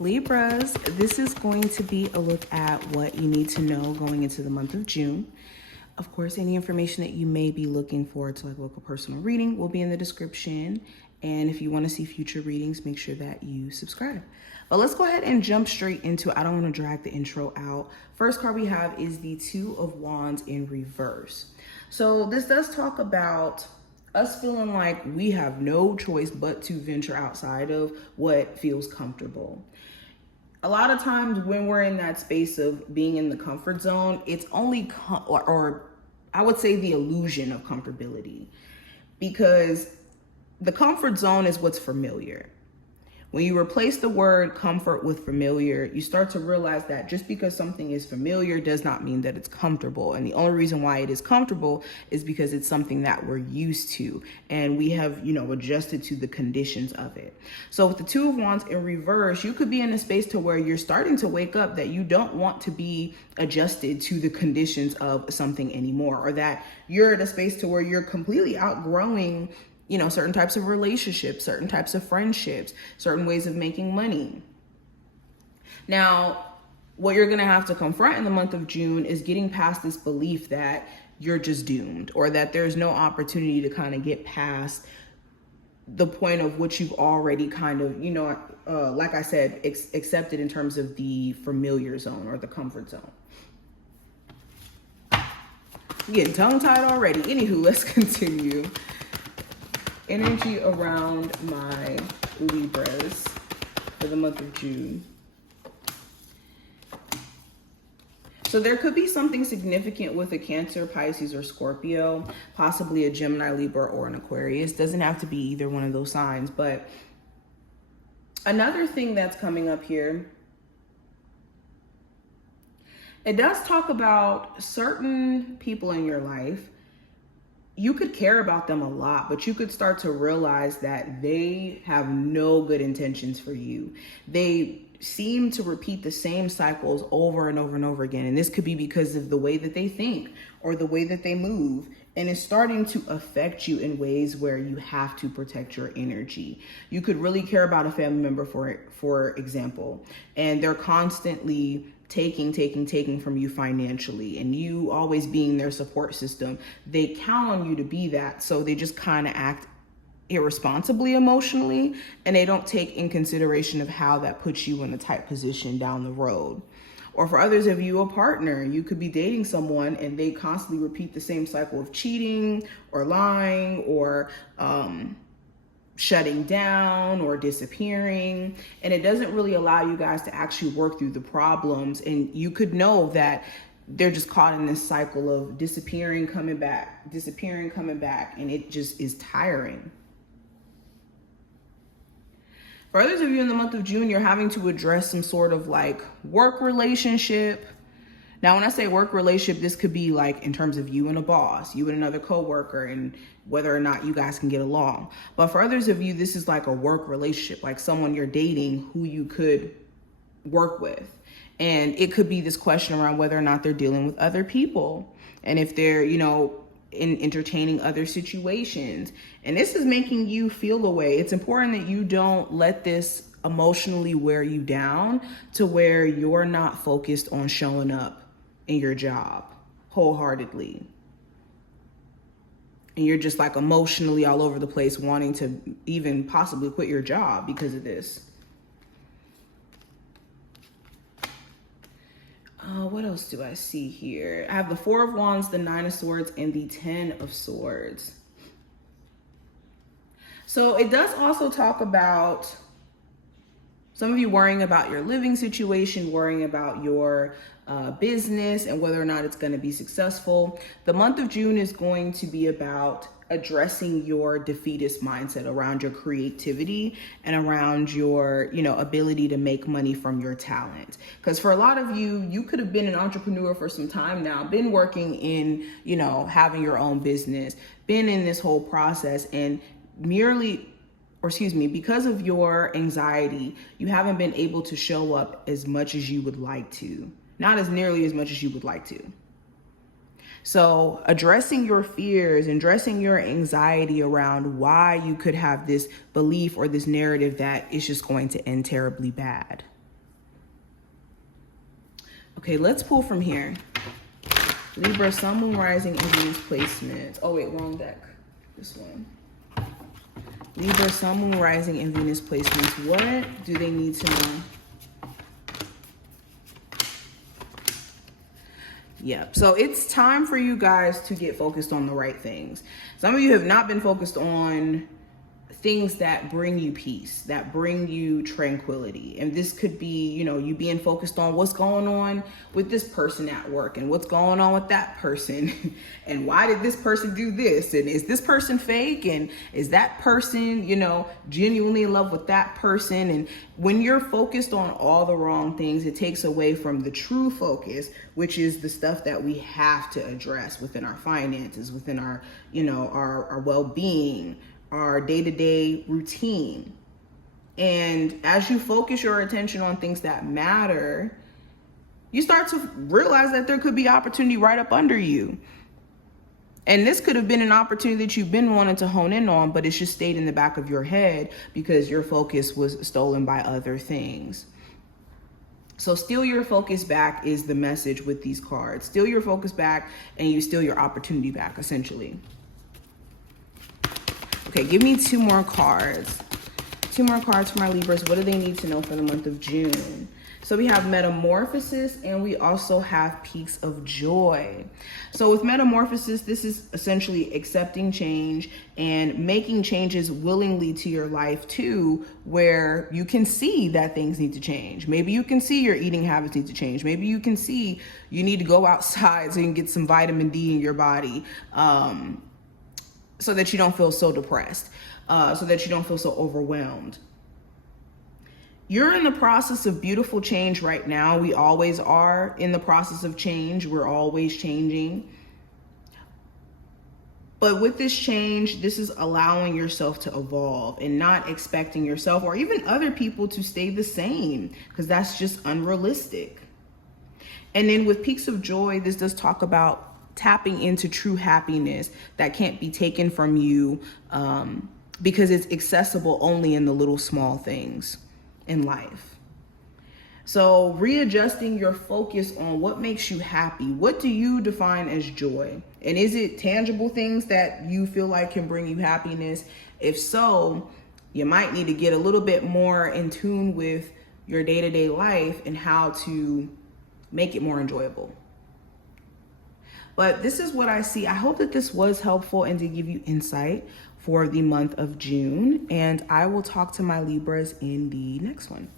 Libras, this is going to be a look at what you need to know going into the month of June. Of course, any information that you may be looking for to like local personal reading will be in the description. And if you want to see future readings, make sure that you subscribe. But let's go ahead and jump straight into it. I don't want to drag the intro out. First card we have is the Two of Wands in reverse. So this does talk about us feeling like we have no choice but to venture outside of what feels comfortable. A lot of times when we're in that space of being in the comfort zone, it's only, or I would say the illusion of comfortability, because the comfort zone is what's familiar. When you replace the word comfort with familiar, you start to realize that just because something is familiar does not mean that it's comfortable. And the only reason why it is comfortable is because it's something that we're used to and we have, adjusted to the conditions of it. So with the Two of Wands in reverse, you could be in a space to where you're starting to wake up that you don't want to be adjusted to the conditions of something anymore, or that you're in a space to where you're completely outgrowing certain types of relationships, certain types of friendships, certain ways of making money. Now, what you're going to have to confront in the month of June is getting past this belief that you're just doomed, or that there's no opportunity to kind of get past the point of which you've already kind of, like I said, accepted in terms of the familiar zone or the comfort zone. I'm getting tongue-tied already. Anywho, let's continue. Energy around my Libras for the month of June. So there could be something significant with a Cancer, Pisces, or Scorpio, possibly a Gemini, Libra, or an Aquarius. Doesn't have to be either one of those signs. But another thing that's coming up here, it does talk about certain people in your life. You could care about them a lot, but you could start to realize that they have no good intentions for you. They seem to repeat the same cycles over and over and over again. And this could be because of the way that they think or the way that they move. And it's starting to affect you in ways where you have to protect your energy. You could really care about a family member, for example, and they're constantly taking from you financially, and you always being their support system. They count on you to be that. So they just kind of act irresponsibly emotionally, and they don't take in consideration of how that puts you in a tight position down the road. Or for others of you, a partner, you could be dating someone and they constantly repeat the same cycle of cheating or lying or shutting down or disappearing, and it doesn't really allow you guys to actually work through the problems. And you could know that they're just caught in this cycle of disappearing, coming back, and it just is tiring. For others of you in the month of June, you're having to address some sort of like work relationship. Now, when I say work relationship, this could be like in terms of you and a boss, you and another coworker, and whether or not you guys can get along. But for others of you, this is like a work relationship, like someone you're dating who you could work with. And it could be this question around whether or not they're dealing with other people, and if they're, in entertaining other situations. And this is making you feel a way. It's important that you don't let this emotionally wear you down to where you're not focused on showing up in your job wholeheartedly. And you're just like emotionally all over the place, wanting to even possibly quit your job because of this. What else do I see here? I have the Four of Wands, the Nine of Swords, and the Ten of Swords. So it does also talk about some of you worrying about your living situation, worrying about your business and whether or not it's going to be successful. The month of June is going to be about addressing your defeatist mindset around your creativity and around your, ability to make money from your talent. Because for a lot of you, you could have been an entrepreneur for some time now, been working in, having your own business, been in this whole process, and because of your anxiety, you haven't been able to show up as much as you would like to. Not as nearly as much as you would like to. So addressing your fears and addressing your anxiety around why you could have this belief or this narrative that it's just going to end terribly bad. Okay, let's pull from here. Libra, Sun, Moon, Rising, and Venus placements. Oh wait, wrong deck. This one. Libra, Sun, Moon, Rising, and Venus placements. What do they need to know? Yep. So it's time for you guys to get focused on the right things. Some of you have not been focused on things that bring you peace, that bring you tranquility. And this could be, you know, you being focused on what's going on with this person at work and what's going on with that person and why did this person do this? And is this person fake? And is that person, you know, genuinely in love with that person? And when you're focused on all the wrong things, it takes away from the true focus, which is the stuff that we have to address within our finances, within our, you know, our well-being, our day-to-day routine. And as you focus your attention on things that matter, you start to realize that there could be opportunity right up under you. And this could have been an opportunity that you've been wanting to hone in on, but it's just stayed in the back of your head because your focus was stolen by other things. So steal your focus back is the message with these cards. Steal your focus back and you steal your opportunity back, essentially. Okay, give me two more cards. Two more cards for my Libras. What do they need to know for the month of June? So we have Metamorphosis and we also have Peaks of Joy. So with Metamorphosis, this is essentially accepting change and making changes willingly to your life too, where you can see that things need to change. Maybe you can see your eating habits need to change. Maybe you can see you need to go outside so you can get some vitamin D in your body. So that you don't feel so depressed, so that you don't feel so overwhelmed. You're in the process of beautiful change right now. We always are in the process of change. We're always changing. But with this change, this is allowing yourself to evolve and not expecting yourself or even other people to stay the same, because that's just unrealistic. And then with Peaks of Joy, this does talk about tapping into true happiness that can't be taken from you because it's accessible only in the little small things in life. So readjusting your focus on what makes you happy. What do you define as joy? And is it tangible things that you feel like can bring you happiness? If so, you might need to get a little bit more in tune with your day-to-day life and how to make it more enjoyable. But this is what I see. I hope that this was helpful and to give you insight for the month of June. And I will talk to my Libras in the next one.